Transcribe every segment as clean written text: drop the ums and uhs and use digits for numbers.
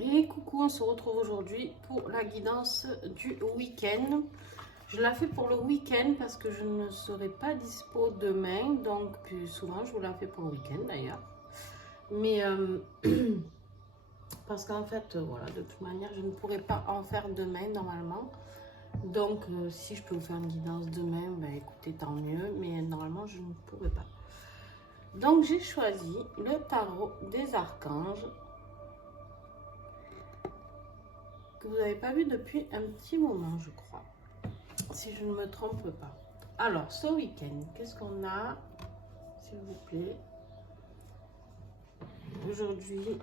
Et coucou, on se retrouve aujourd'hui pour la guidance du week-end. Je la fais pour le week-end parce que je ne serai pas dispo demain, donc plus souvent je vous la fais pour le week-end d'ailleurs. Mais parce qu'en fait, voilà, de toute manière, je ne pourrai pas en faire demain normalement. Donc si je peux vous faire une guidance demain, ben écoutez, tant mieux, mais normalement je ne pourrai pas. Donc j'ai choisi le tarot des archanges que vous n'avez pas vu depuis un petit moment, je crois, si je ne me trompe pas. Alors, ce week-end, qu'est-ce qu'on a, s'il vous plaît? Aujourd'hui,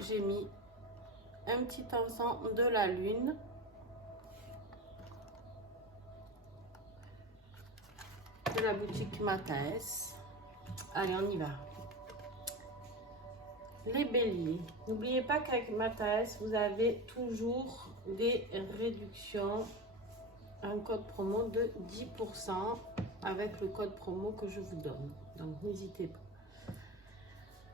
j'ai mis un petit ensemble de la lune. De la boutique Mataes. Allez, on y va. Les béliers. N'oubliez pas qu'avec Mataes, vous avez toujours des réductions. Un code promo de 10% avec le code promo que je vous donne. Donc, n'hésitez pas.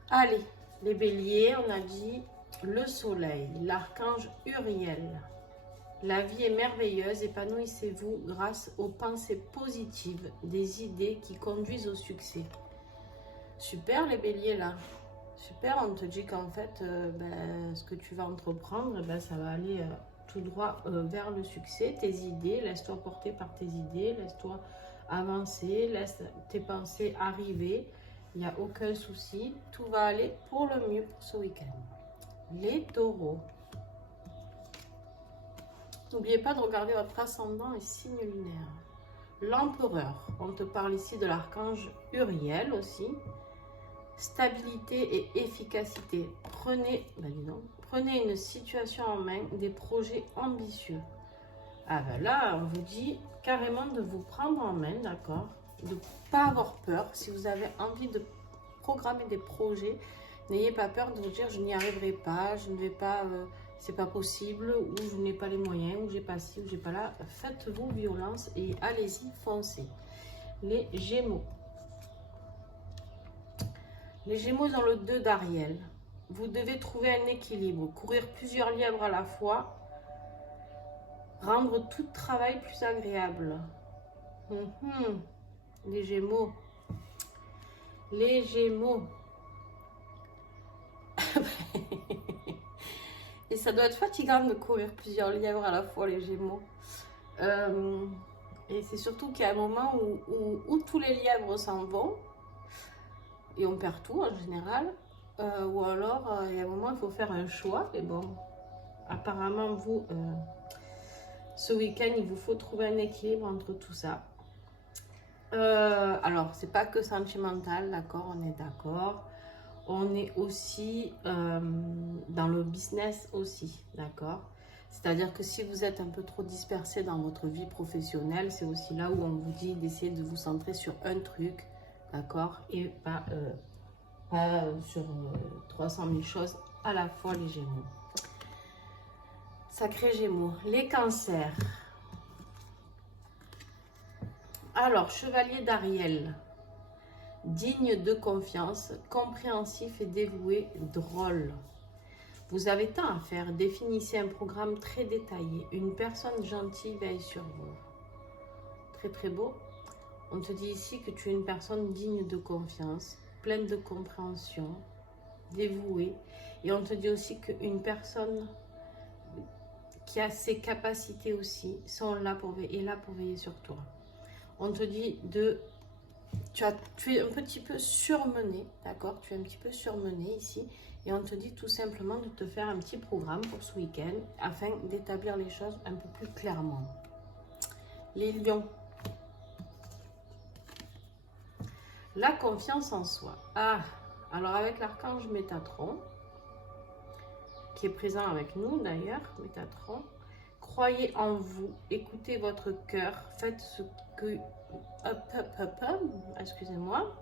Allez, les béliers, on a dit le soleil, l'archange Uriel. La vie est merveilleuse, épanouissez-vous grâce aux pensées positives, des idées qui conduisent au succès. Super les béliers là. Super, on te dit qu'en fait, ce que tu vas entreprendre, ça va aller tout droit vers le succès. Tes idées, laisse-toi porter par tes idées, laisse-toi avancer, laisse tes pensées arriver. Il n'y a aucun souci, tout va aller pour le mieux pour ce week-end. Les taureaux. N'oubliez pas de regarder votre ascendant et signe lunaire. L'empereur, on te parle ici de l'archange Uriel aussi. Stabilité et efficacité. Prenez une situation en main, des projets ambitieux. Ah ben là, on vous dit carrément de vous prendre en main, d'accord? De ne pas avoir peur. Si vous avez envie de programmer des projets, n'ayez pas peur de vous dire je n'y arriverai pas, je ne vais pas, c'est pas possible, ou je n'ai pas les moyens, ou j'ai pas ci, ou j'ai pas là. Faites-vous violence et allez-y, foncez. Les Gémeaux. Les Gémeaux ont le 2 d'Ariel. Vous devez trouver un équilibre, courir plusieurs lièvres à la fois, rendre tout travail plus agréable. Les Gémeaux. Les Gémeaux. Et ça doit être fatigant de courir plusieurs lièvres à la fois, les Gémeaux. Et c'est surtout qu'il y a un moment où tous les lièvres s'en vont. Et on perd tout en général. Ou alors, il y a un moment, il faut faire un choix. Et bon, apparemment, vous, ce week-end, il vous faut trouver un équilibre entre tout ça. Alors, c'est pas que sentimental, d'accord, on est d'accord. On est aussi dans le business aussi, d'accord. C'est-à-dire que si vous êtes un peu trop dispersé dans votre vie professionnelle, c'est aussi là où on vous dit d'essayer de vous centrer sur un truc, d'accord, et pas sur 300 000 choses à la fois, les Gémeaux. Sacré Gémeaux. Les cancers. Alors, chevalier d'Ariel. Digne de confiance, compréhensif et dévoué, drôle. Vous avez tant à faire, définissez un programme très détaillé. Une personne gentille veille sur vous. Très très beau. On te dit ici que tu es une personne digne de confiance, pleine de compréhension, dévouée. Et on te dit aussi qu'une personne qui a ses capacités aussi est là pour veiller sur toi. On te dit tu es un petit peu surmené, d'accord? Tu es un petit peu surmené ici. Et on te dit tout simplement de te faire un petit programme pour ce week-end afin d'établir les choses un peu plus clairement. Les lions. La confiance en soi. Ah, alors avec l'archange Métatron, qui est présent avec nous d'ailleurs, Métatron, croyez en vous, écoutez votre cœur, faites ce que... excusez-moi.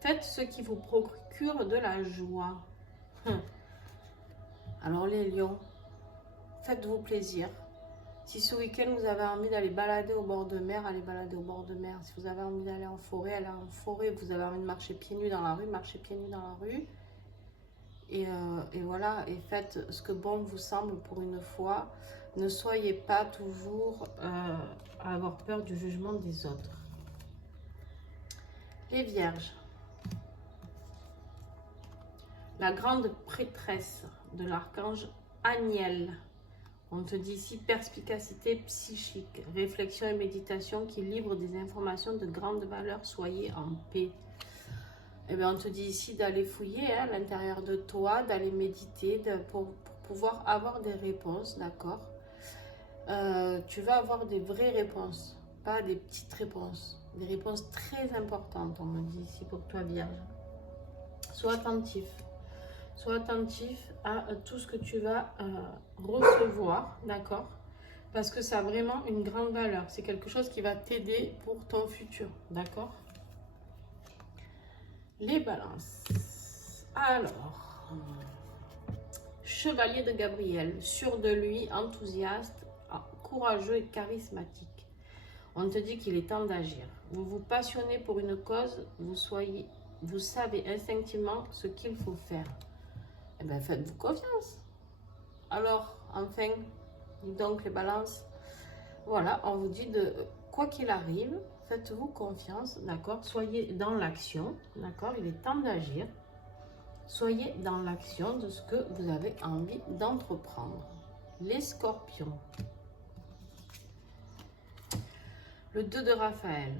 Faites ce qui vous procure de la joie. Alors les lions, faites-vous plaisir. Si ce week-end vous avez envie d'aller balader au bord de mer, allez balader au bord de mer. Si vous avez envie d'aller en forêt, allez en forêt. Vous avez envie de marcher pieds nus dans la rue, marchez pieds nus dans la rue. et voilà, et faites ce que bon vous semble pour une fois. Ne soyez pas toujours à avoir peur du jugement des autres. Les vierges. La grande prêtresse de l'archange Aniel. On te dit ici perspicacité psychique, réflexion et méditation qui livrent des informations de grande valeur. Soyez en paix. Eh bien, on te dit ici d'aller fouiller à l'intérieur de toi, d'aller méditer pour pouvoir avoir des réponses, d'accord? Tu vas avoir des vraies réponses, pas des petites réponses. Des réponses très importantes, on me dit ici pour toi, Vierge. Sois attentif. Sois attentif à tout ce que tu vas recevoir, d'accord? Parce que ça a vraiment une grande valeur. C'est quelque chose qui va t'aider pour ton futur, d'accord? Les balances. Alors, chevalier de Gabriel, sûr de lui, enthousiaste, courageux et charismatique. On te dit qu'il est temps d'agir. Vous vous passionnez pour une cause, vous savez instinctivement ce qu'il faut faire. Eh bien, faites-vous confiance. Alors, enfin, dis donc les balances. Voilà, on vous dit de, quoi qu'il arrive, faites-vous confiance, d'accord? Soyez dans l'action, d'accord? Il est temps d'agir. Soyez dans l'action de ce que vous avez envie d'entreprendre. Les scorpions. Le 2 de Raphaël.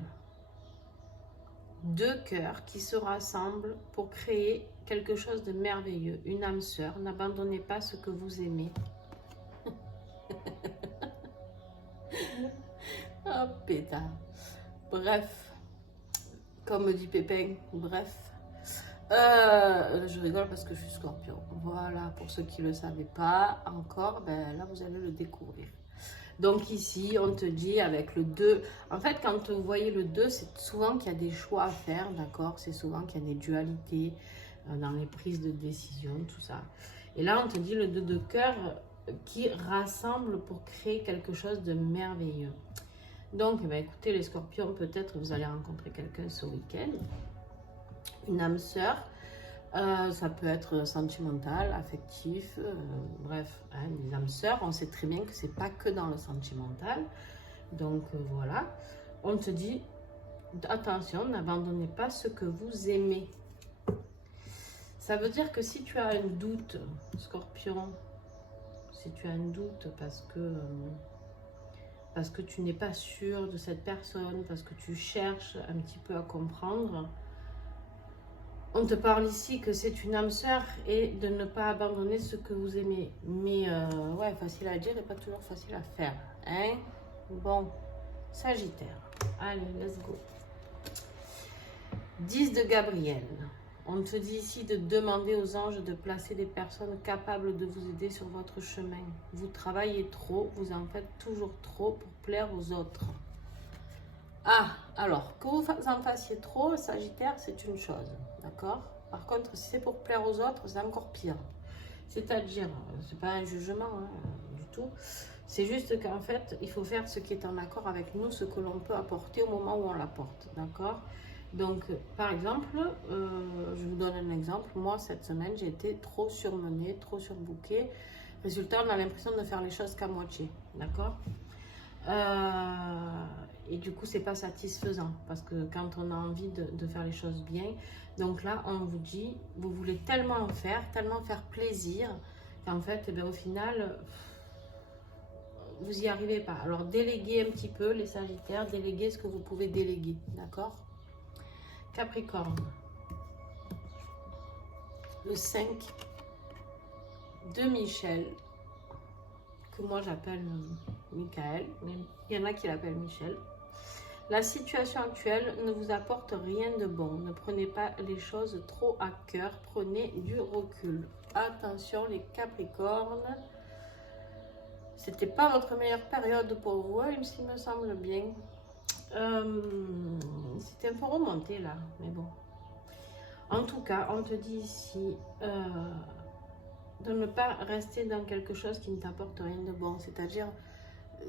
Deux cœurs qui se rassemblent pour créer quelque chose de merveilleux. Une âme sœur. N'abandonnez pas ce que vous aimez. Oh, pétard. Bref. Comme me dit Pépin. Bref. Je rigole parce que je suis scorpion. Voilà, pour ceux qui ne le savaient pas encore, ben là, vous allez le découvrir. Donc ici, on te dit avec le 2, en fait, quand vous voyez le 2, c'est souvent qu'il y a des choix à faire, d'accord? C'est souvent qu'il y a des dualités dans les prises de décision, tout ça. Et là, on te dit le 2 de cœur qui rassemble pour créer quelque chose de merveilleux. Donc, eh bien, écoutez, les scorpions, peut-être vous allez rencontrer quelqu'un ce week-end. Une âme sœur. Ça peut être sentimental, affectif, bref, hein, les âmes sœurs, on sait très bien que c'est pas que dans le sentimental. Donc voilà, on te dit, attention, n'abandonnez pas ce que vous aimez. Ça veut dire que si tu as un doute, Scorpion, si tu as un doute parce que tu n'es pas sûr de cette personne, parce que tu cherches un petit peu à comprendre, on te parle ici que c'est une âme sœur et de ne pas abandonner ce que vous aimez. Mais ouais, facile à dire et pas toujours facile à faire. Hein? Bon, Sagittaire. Allez, let's go. 10 de Gabriel. On te dit ici de demander aux anges de placer des personnes capables de vous aider sur votre chemin. Vous travaillez trop, vous en faites toujours trop pour plaire aux autres. Ah, alors, que vous en fassiez trop, Sagittaire, c'est une chose, d'accord? Par contre, si c'est pour plaire aux autres, c'est encore pire. C'est-à-dire, c'est pas un jugement hein, du tout. C'est juste qu'en fait, il faut faire ce qui est en accord avec nous, ce que l'on peut apporter au moment où on l'apporte, d'accord? Donc, par exemple, je vous donne un exemple. Moi, cette semaine, j'ai été trop surmenée, trop surbookée. Résultat, on a l'impression de faire les choses qu'à moitié, d'accord? Et du coup, c'est pas satisfaisant parce que quand on a envie de faire les choses bien, donc là, on vous dit, vous voulez tellement en faire, tellement faire plaisir, qu'en fait, eh bien, au final, vous n'y arrivez pas. Alors, déléguez un petit peu les Sagittaires, déléguez ce que vous pouvez déléguer, d'accord? Capricorne. Le 5 de Michel, que moi j'appelle Michael, mais il y en a qui l'appellent Michel. La situation actuelle ne vous apporte rien de bon. Ne prenez pas les choses trop à cœur. Prenez du recul. Attention les Capricornes. C'était pas votre meilleure période pour vous, hein, il me semble bien. C'était un peu remonté là, mais bon. En tout cas, on te dit ici de ne pas rester dans quelque chose qui ne t'apporte rien de bon. C'est-à-dire,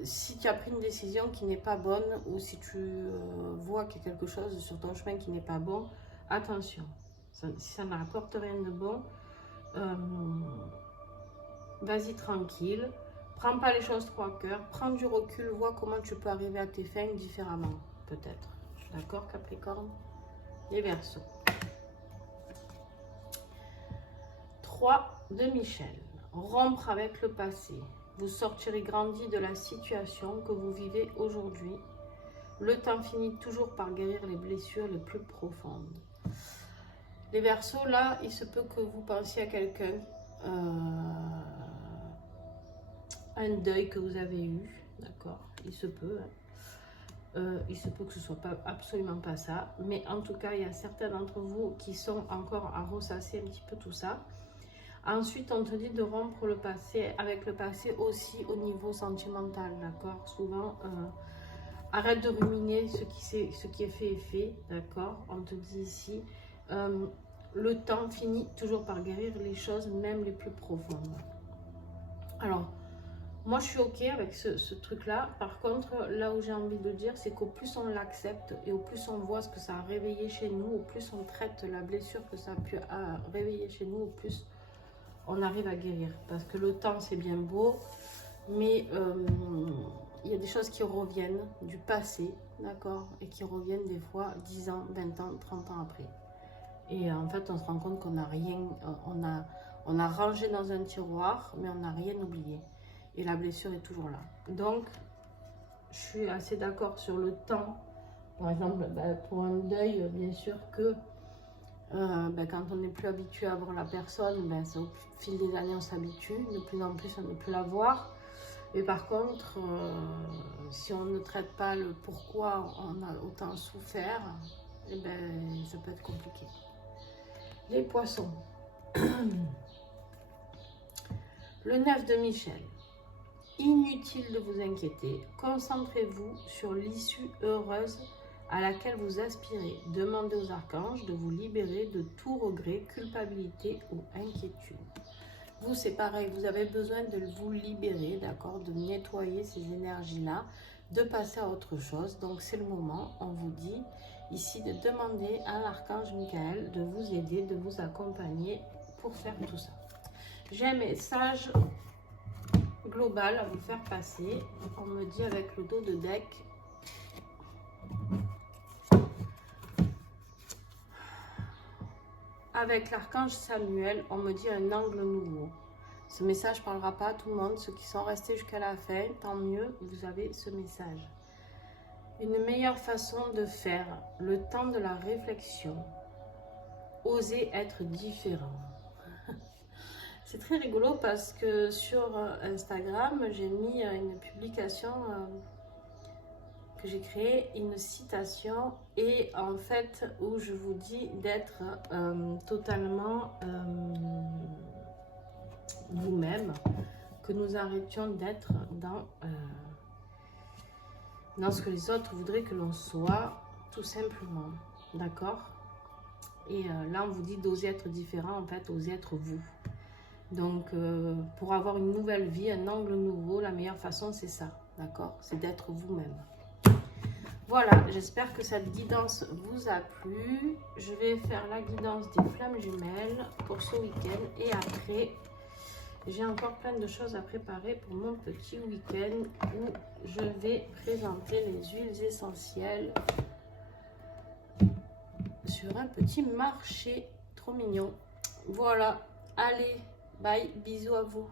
si tu as pris une décision qui n'est pas bonne ou si tu vois qu'il y a quelque chose sur ton chemin qui n'est pas bon, attention. Si ça n'apporte rien de bon, vas-y tranquille, prends pas les choses trop à cœur, prends du recul, vois comment tu peux arriver à tes fins différemment, peut-être. D'accord, Capricorne? Les Verseaux. 3 de Michel. Rompre avec le passé. Vous sortirez grandi de la situation que vous vivez aujourd'hui. Le temps finit toujours par guérir les blessures les plus profondes. Les Verseaux, là, il se peut que vous pensiez à quelqu'un, un deuil que vous avez eu, d'accord? Il se peut, hein. Il se peut que ce soit pas, absolument pas ça, mais en tout cas, il y a certains d'entre vous qui sont encore à ressasser un petit peu tout ça. Ensuite, on te dit de rompre le passé avec le passé aussi au niveau sentimental, d'accord? Souvent, arrête de ruminer ce qui est fait est fait, d'accord? On te dit ici, le temps finit toujours par guérir les choses, même les plus profondes. Alors, moi, je suis OK avec ce truc-là. Par contre, là où j'ai envie de dire, c'est qu'au plus on l'accepte et au plus on voit ce que ça a réveillé chez nous, au plus on traite la blessure que ça a pu réveiller chez nous, au plus on arrive à guérir. Parce que le temps, c'est bien beau, mais il y a des choses qui reviennent du passé, d'accord? Et qui reviennent des fois 10 ans, 20 ans, 30 ans après. Et en fait, on se rend compte qu'on n'a rien, on a rangé dans un tiroir, mais on n'a rien oublié. Et la blessure est toujours là. Donc, je suis assez d'accord sur le temps. Par exemple, pour un deuil, bien sûr que quand on n'est plus habitué à voir la personne, au fil des années, on s'habitue. De plus en plus, on ne peut la voir. Mais par contre, si on ne traite pas le pourquoi on a autant souffert, ça peut être compliqué. Les Poissons. Le 9 de Michel. Inutile de vous inquiéter, concentrez-vous sur l'issue heureuse à laquelle vous aspirez. Demandez aux archanges de vous libérer de tout regret, culpabilité ou inquiétude. Vous, c'est pareil, vous avez besoin de vous libérer, d'accord, de nettoyer ces énergies-là, de passer à autre chose. Donc, c'est le moment, on vous dit ici de demander à l'archange Michael de vous aider, de vous accompagner pour faire tout ça. J'ai un message global à vous faire passer. On me dit avec le dos de deck. Avec l'archange Samuel, on me dit un angle nouveau. Ce message ne parlera pas à tout le monde. Ceux qui sont restés jusqu'à la fin, tant mieux, vous avez ce message. Une meilleure façon de faire, le temps de la réflexion. Oser être différent. C'est très rigolo parce que sur Instagram, j'ai mis une publication que j'ai créée, une citation, et en fait où je vous dis d'être totalement vous-même, que nous arrêtions d'être dans ce que les autres voudraient que l'on soit, tout simplement, d'accord? Et là on vous dit d'oser être différent, en fait, oser être vous. Donc, pour avoir une nouvelle vie, un angle nouveau, la meilleure façon, c'est ça, d'accord? C'est d'être vous-même. Voilà, j'espère que cette guidance vous a plu. Je vais faire la guidance des flammes jumelles pour ce week-end. Et après, j'ai encore plein de choses à préparer pour mon petit week-end où je vais présenter les huiles essentielles sur un petit marché trop mignon. Voilà, allez. Bye, bisous à vous.